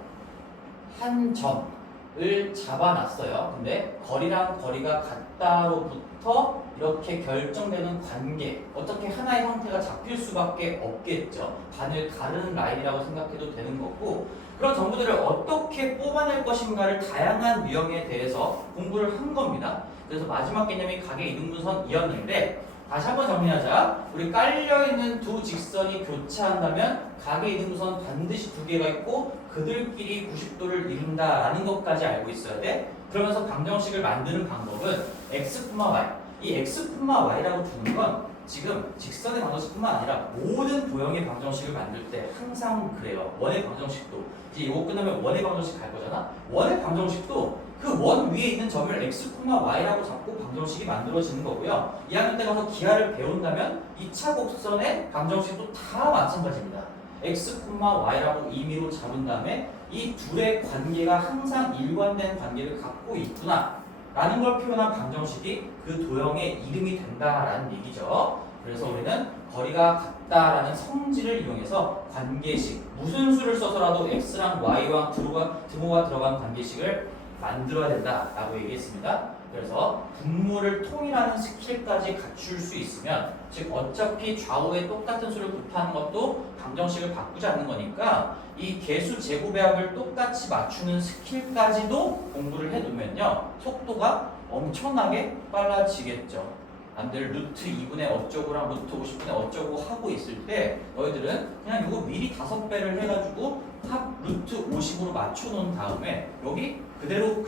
한 점을 잡아놨어요. 근데 거리랑 거리가 같다로부터 이렇게 결정되는 관계, 어떻게 하나의 형태가 잡힐 수밖에 없겠죠. 반을 가르는 라인이라고 생각해도 되는 거고, 그런 정보들을 어떻게 뽑아낼 것인가를 다양한 유형에 대해서 공부를 한 겁니다. 그래서 마지막 개념이 각의 이등분선이었는데 다시 한번 정리하자. 우리 깔려있는 두 직선이 교차한다면 각의 이등분선 반드시 두 개가 있고 그들끼리 90도를 이룬다라는 것까지 알고 있어야 돼. 그러면서 방정식을 만드는 방법은 x, y. 이 x, y라고 두는 건 지금 직선의 방정식뿐만 아니라 모든 도형의 방정식을 만들 때 항상 그래요. 원의 방정식도 이제 이거 끝나면 원의 방정식 갈 거잖아. 원의 방정식도 그 원 위에 있는 점을 x, y라고 잡고 방정식이 만들어지는 거고요. 2학년 때 가서 기하를 배운다면 2차 곡선의 방정식도 다 마찬가지입니다. x, y라고 임의로 잡은 다음에 이 둘의 관계가 항상 일관된 관계를 갖고 있구나 라는 걸 표현한 방정식이 그 도형의 이름이 된다라는 얘기죠. 그래서 우리는 거리가 같다라는 성질을 이용해서 관계식, 무슨 수를 써서라도 x랑 y와 등호가 들어간 관계식을 만들어야 된다라고 얘기했습니다. 그래서 분모를 통일하는 스킬까지 갖출 수 있으면, 즉 어차피 좌우에 똑같은 수를 곱하는 것도 방정식을 바꾸지 않는 거니까 이 개수 제곱배합을 똑같이 맞추는 스킬까지도 공부를 해두면요 속도가 엄청나게 빨라지겠죠. 남들 루트 2분의 어쩌고랑 루트 50분의 어쩌고 하고 있을 때 너희들은 그냥 이거 미리 5배를 해가지고 합 루트 50으로 맞춰놓은 다음에 여기 그대로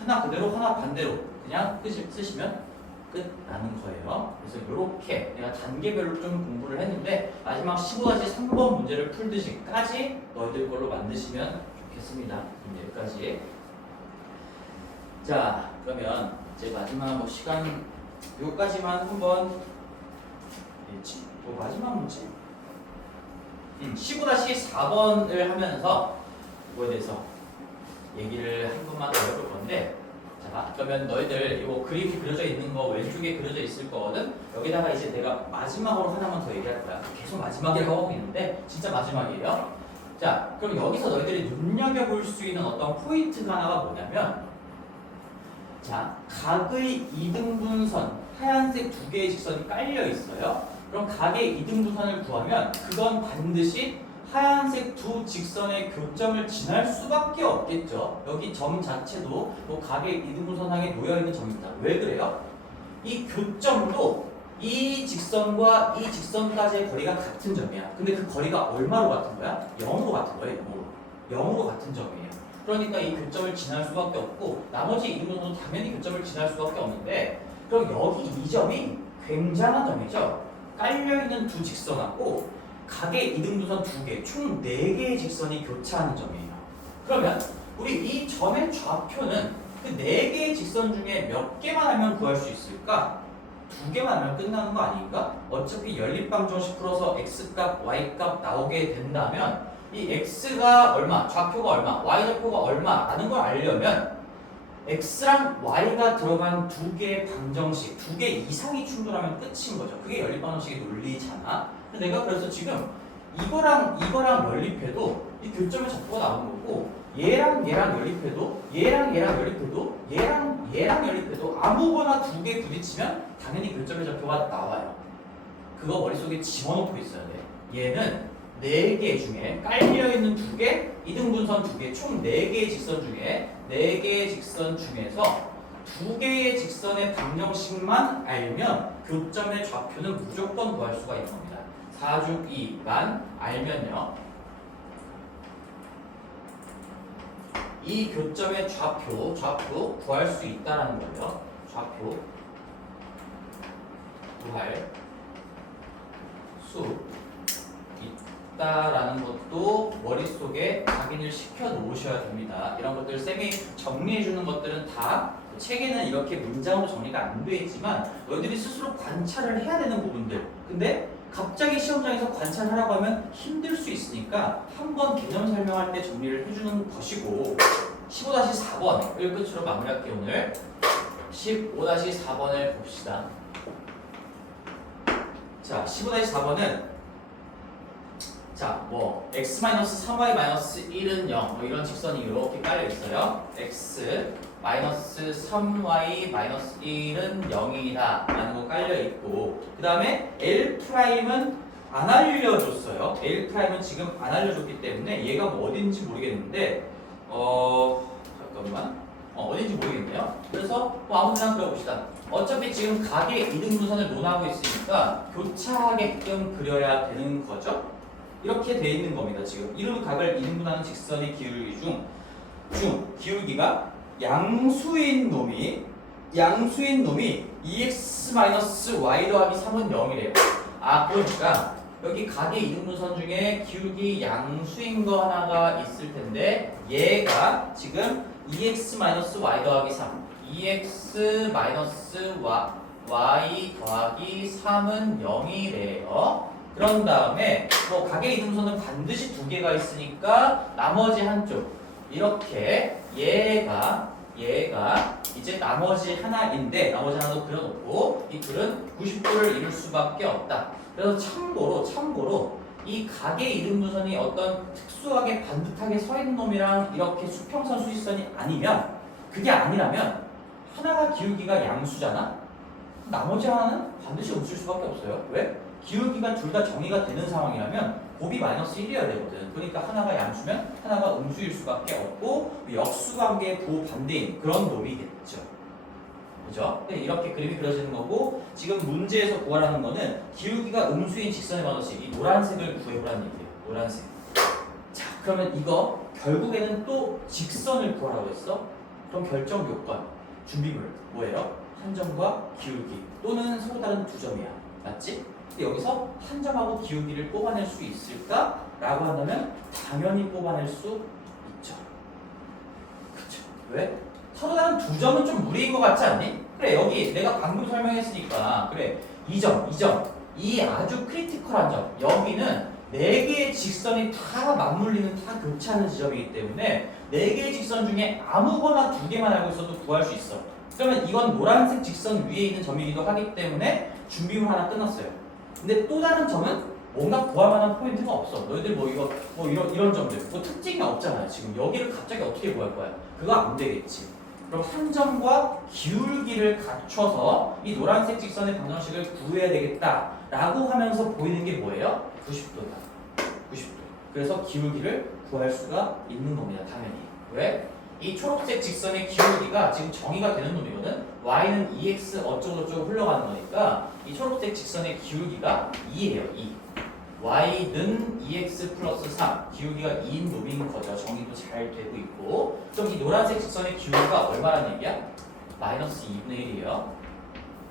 하나 그대로 하나 반대로 그냥 쓰시면 끝나는 거예요. 그래서 이렇게 내가 단계별로 좀 공부를 했는데 마지막 15-3번 문제를 풀듯이까지 너희들 걸로 만드시면 좋겠습니다. 여기까지. 자, 그러면 이제 마지막 뭐 시간 요까지만 한번 마지막 문제 15-4번을 하면서 이거에 대해서 얘기를 한 번만 더 해볼 건데, 자 그러면 너희들 이거 그림이 그려져 있는 거 왼쪽에 그려져 있을 거거든. 여기다가 이제 내가 마지막으로 하나만 더 얘기할 거야. 계속 마지막이라고 하고 있는데 진짜 마지막이에요. 자 그럼 여기서 너희들이 눈여겨볼 수 있는 어떤 포인트가 하나가 뭐냐면, 자 각의 이등분선 하얀색 두 개의 직선이 깔려 있어요. 그럼 각의 이등분선을 구하면 그건 반드시 하얀색 두 직선의 교점을 지날 수밖에 없겠죠. 여기 점 자체도 뭐 각의 이등분선상에 놓여있는 점입니다. 왜 그래요? 이 교점도 이 직선과 이 직선까지의 거리가 같은 점이야. 근데 그 거리가 얼마로 같은 거야? 0으로 같은 거예요. 0으로 같은 점이에요. 그러니까 이 교점을 지날 수밖에 없고 나머지 이등분선도 당연히 교점을 지날 수밖에 없는데, 그럼 여기 이 점이 굉장한 점이죠. 깔려있는 두 직선하고 각의 이등분선 2개, 총 4개의 직선이 교차하는 점이에요. 그러면 우리 이 점의 좌표는 그 4개의 직선 중에 몇 개만 알면 구할 수 있을까? 2개만 알면 끝나는 거 아닌가? 어차피 연립방정식 풀어서 x값, y값 나오게 된다면 이 x가 얼마, 좌표가 얼마, y좌표가 얼마라는 걸 알려면 x랑 y가 들어간 2개의 방정식, 2개 이상이 충돌하면 끝인 거죠. 그게 연립방정식의 논리잖아. 내가 그래서 지금 이거랑 연립해도 이 교점의 좌표가 나오는 거고, 얘랑 연립해도 얘랑 연립해도 얘랑 연립해도 아무거나 2개 부딪히면 당연히 교점의 좌표가 나와요. 그거 머릿속에 집어넣고 있어야 돼. 얘는 4개 중에 깔려있는 2개, 이등분선 2개, 총 4개의 직선 중에 4개의 직선 중에서 2개의 직선의 방정식만 알면 교점의 좌표는 무조건 구할 수가 있는 겁니다. 4중2만 알면요 이 교점의 좌표 구할 수 있다라는 거죠. 좌표 구할 수 있다라는 것도 머릿속에 확인을 시켜 놓으셔야 됩니다. 이런 것들 쌤이 정리해 주는 것들은 다 책에는 이렇게 문장으로 정리가 안 돼 있지만 너희들이 스스로 관찰을 해야 되는 부분들, 근데 갑자기 시험장에서 관찰하라고 하면 힘들 수 있으니까 한번 개념 설명할 때 정리를 해주는 것이고, 15-4번을 끝으로 마무리할게요. 오늘 15-4번을 봅시다. 자 15-4번은 자, 뭐 x-3y-1은 0, 뭐 이런 직선이 이렇게 깔려 있어요. x -3y-1은 0이다 라는 거 깔려 있고, 그 다음에 L'은 안 알려줬어요. L'은 지금 안 알려줬기 때문에 얘가 뭐 어딘지 모르겠는데 잠깐만 어딘지 모르겠네요. 그래서 뭐 아무 데나 그려봅시다. 어차피 지금 각의 이등분선을 논하고 있으니까 교차하게끔 그려야 되는 거죠. 이렇게 돼 있는 겁니다. 지금 이런 각을 이등분하는 직선의 기울기 중 기울기가 양수인 놈이 2x-y 더하기 3은 0이래요. 아, 그러니까 여기 각의 이등분선 중에 기울기 양수인 거 하나가 있을 텐데 얘가 지금 2x-y 더하기 3 2x-y 더하기 3은 0이래요. 그런 다음에 뭐 각의 이등분선은 반드시 두 개가 있으니까 나머지 한쪽 이렇게 얘가 이제 나머지 하나인데 나머지 하나도 그려놓고 이 둘은 90도를 이룰 수밖에 없다. 그래서 참고로 이 각의 이등분선이 어떤 특수하게 반듯하게 서 있는 놈이랑 이렇게 수평선 수직선이 아니면 그게 아니라면 하나가 기울기가 양수잖아. 나머지 하나는 반드시 음수일 수밖에 없어요. 왜? 기울기가 둘 다 정의가 되는 상황이라면 곱이 마이너스 1이어야 되거든. 그러니까 하나가 양수면 하나가 음수일 수밖에 없고 역수관계의 부반대인 그런 놈이겠죠. 그죠? 이렇게 그림이 그려지는 거고 지금 문제에서 구하라는 거는 기울기가 음수인 직선의 방정식 이 노란색을 구해보라는 얘기예요. 노란색. 자, 그러면 이거 결국에는 또 직선을 구하라고 했어. 그럼 결정 요건, 준비물 뭐예요? 한 점과 기울기 또는 서로 다른 두 점이야. 맞지? 근데 여기서 한 점하고 기울기를 뽑아낼 수 있을까? 라고 한다면 당연히 뽑아낼 수 있죠. 그쵸? 왜? 서로 다른 두 점은 좀 무리인 것 같지 않니? 그래, 여기 내가 방금 설명했으니까 그래, 이 점, 이 아주 크리티컬한 점 여기는 4개의 직선이 다 맞물리는 다 교차하는 지점이기 때문에 4개의 직선 중에 아무거나 2개만 알고 있어도 구할 수 있어. 그러면 이건 노란색 직선 위에 있는 점이기도 하기 때문에 준비물 하나 끝났어요. 근데 또 다른 점은 뭔가 구할 만한 포인트가 없어. 너희들 이런 점들 뭐 특징이 없잖아요. 지금 여기를 갑자기 어떻게 구할 거야? 그거 안 되겠지. 그럼 한 점과 기울기를 갖춰서 이 노란색 직선의 방정식을 구해야 되겠다라고 하면서 보이는 게 뭐예요? 90도다. 90도. 그래서 기울기를 구할 수가 있는 겁니다. 당연히. 왜? 이 초록색 직선의 기울기가 지금 정의가 되는 놈이거든. y는 2x 어쩌고저쩌고 흘러가는 거니까 이 초록색 직선의 기울기가 2예요. 2. y는 2x 플러스 3 기울기가 2인 놈인 거죠. 정의도 잘 되고 있고. 그럼 이 노란색 직선의 기울기가 얼마라는 얘기야? 마이너스 2분의 1이에요.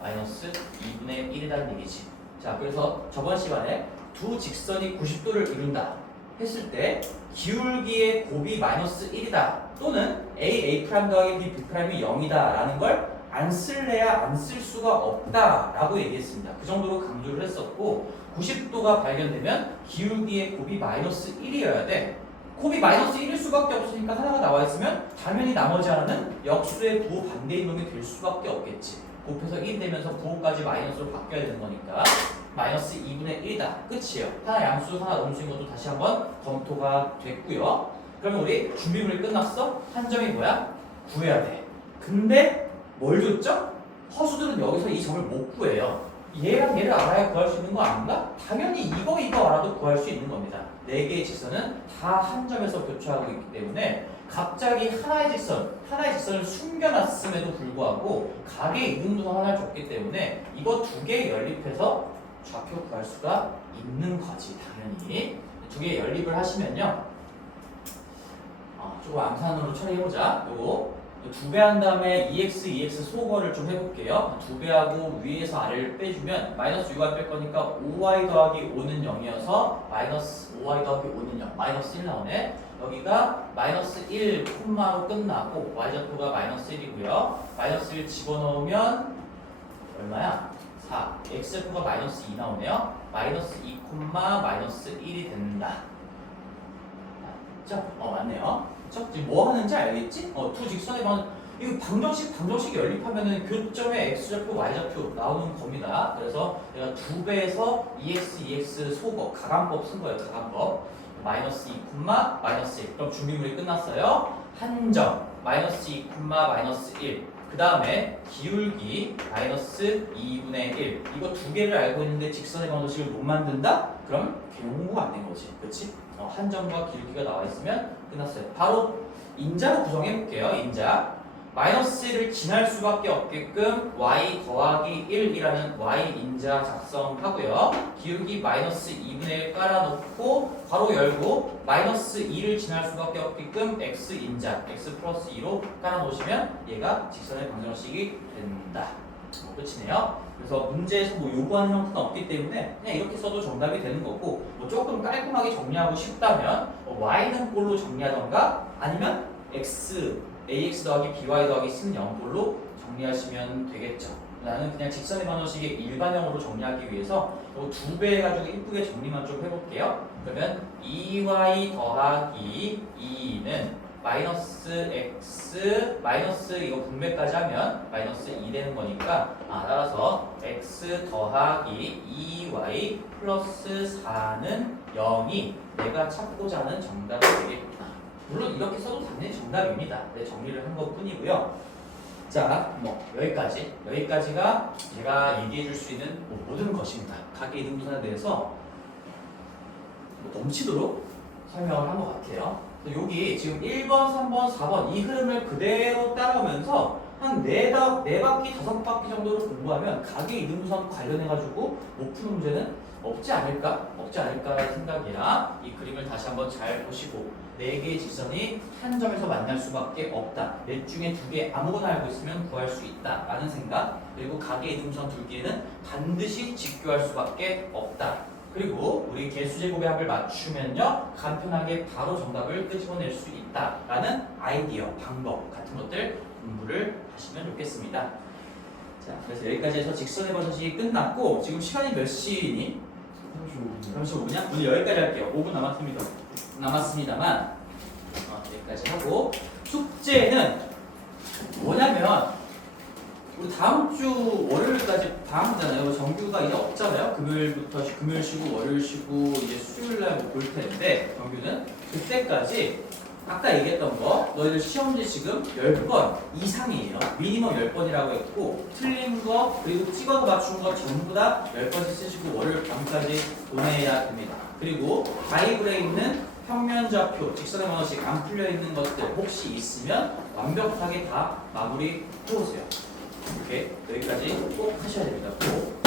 마이너스 2분의 1이라는 얘기지. 자, 그래서 저번 시간에 두 직선이 90도를 이룬다 했을 때 기울기의 곱이 마이너스 1이다 또는 a 더하기 b'이 0이다 라는 걸 안 쓸래야 안 쓸 수가 없다 라고 얘기했습니다. 그 정도로 강조를 했었고 90도가 발견되면 기울기의 곱이 마이너스 1이어야 돼. 곱이 마이너스 1일 수밖에 없으니까 하나가 나와 있으면 당연히 나머지 하나는 역수의 부호 반대인 놈이 될 수밖에 없겠지. 곱해서 1이 되면서 부호까지 마이너스로 바뀌어야 되는 거니까 마이너스 2분의 1이다. 끝이에요. 하나 양수, 하나 음수인 것도 다시 한번 검토가 됐고요. 그러면 우리 준비물이 끝났어? 한 점이 뭐야? 구해야 돼. 근데 뭘 줬죠? 허수들은 여기서 이 점을 못 구해요. 얘랑 얘를 알아야 구할 수 있는 거 아닌가? 당연히 이거 알아도 구할 수 있는 겁니다. 4개의 직선은 다 한 점에서 교차하고 있기 때문에 갑자기 하나의 직선을 숨겨놨음에도 불구하고 각의 이등분선 하나를 줬기 때문에 이거 2개 연립해서 좌표 구할 수가 있는 거지. 당연히 2개 연립을 하시면요 조금 암산으로 처리해보자. 요거 2배 한 다음에 2x 소거를 좀 해볼게요. 2배하고 위에서 아래를 빼주면 마이너스 6y 뺄 거니까 5y 더하기 5는 0이어서 마이너스 5y 더하기 5는 0 마이너스 1 나오네. 여기가 마이너스 1 콤마로 끝나고 y좌표가 마이너스 1이고요. 마이너스 1 집어넣으면 얼마야? 4. x좌표가 마이너스 2 나오네요. 마이너스 2 콤마 마이너스 1이 된다. 맞죠? 맞네요. 지금 뭐 하는지 알겠지? 두 직선의 이거 방정식이 연립하면은 교점의 x좌표, y좌표 나오는 겁니다. 그래서 내가 2배에서 2x 소거, 가감법 쓴 거예요. 가감법. 마이너스 2 콤마 마이너스 1. 그럼 준비물이 끝났어요. 한 점, 마이너스 2 콤마 마이너스 1. 그 다음에 기울기 마이너스 2분의 1. 이거 2개를 알고 있는데 직선의 방정식을 못 만든다? 그럼 경우가 안 된 거지. 그렇지? 한 점과 기울기가 나와 있으면 끝났어요. 바로 인자로 구성해 볼게요. 인자. 마이너스를 지날 수밖에 없게끔 y 더하기 1이라는 y 인자 작성하고요. 기울기 마이너스 2분의 1 깔아놓고 괄호 열고 마이너스 2를 지날 수밖에 없게끔 x 인자 x 플러스 2로 깔아놓으시면 얘가 직선의 방정식이 된다. 끝이네요. 그래서 문제에서 뭐 요구하는 형태는 없기 때문에 그냥 이렇게 써도 정답이 되는 거고, 뭐 조금 깔끔하게 정리하고 싶다면 y는 꼴로 정리하던가 아니면 ax 더하기 by 더하기 c는 0꼴로 정리하시면 되겠죠. 나는 그냥 직선의 방정식의 일반형으로 정리하기 위해서 이거 2배 해가지고 이쁘게 정리만 좀 해볼게요. 그러면 2y 더하기 2는 마이너스 x 마이너스 이거 분배까지 하면 마이너스 2 되는 거니까, 따라서 x 더하기 2y 플러스 4는 0이 내가 찾고자 하는 정답이 되겠구나. 물론 이렇게 써도 당연히 정답입니다. 네, 정리를 한 것 뿐이고요. 자, 뭐 여기까지가 제가 얘기해 줄 수 있는 모든 것입니다. 각의 이등분선에 대해서 넘치도록 설명을 한 것 같아요. 여기 지금 1번, 3번, 4번 이 흐름을 그대로 따라오면서 한 4바퀴, 5바퀴 정도를 공부하면 각의 이등분선 관련해가지고 못 푸는 문제는 없지 않을까 생각이야. 이 그림을 다시 한번 잘 보시고 4개의 직선이 한 점에서 만날 수밖에 없다. 넷 중에 2개 아무거나 알고 있으면 구할 수 있다 라는 생각. 그리고 각의 이등분선 2개는 반드시 직교할 수밖에 없다. 그리고 우리 개수제곱의 합을 맞추면요 간편하게 바로 정답을 끄집어낼 수 있다 라는 아이디어, 방법 같은 것들 공부를 하시면 좋겠습니다. 자, 그래서 여기까지 해서 직선의 방정식이 끝났고, 지금 시간이 몇 시니? 35분이야? 오늘 여기까지 할게요. 5분 남았습니다만 여기까지 하고, 숙제는 뭐냐면 우리 다음 주 월요일까지 방학이잖아요. 정규가 이제 없잖아요. 금요일 쉬고 월요일 쉬고 이제 수요일 날 볼 텐데, 정규는 그때까지 아까 얘기했던 거 너희들 시험지 지금 10번 이상이에요. 미니멈 10번이라고 했고, 틀린 거 그리고 찍어서 맞춘 거 전부 다 10번씩 쓰시고 월요일 밤까지 보내야 됩니다. 그리고 바이블에 있는 평면좌표, 직선의 방정식 안 풀려 있는 것들 혹시 있으면 완벽하게 다 마무리 해오세요. 이렇게 여기까지 꼭 하셔야 됩니다. 꼭.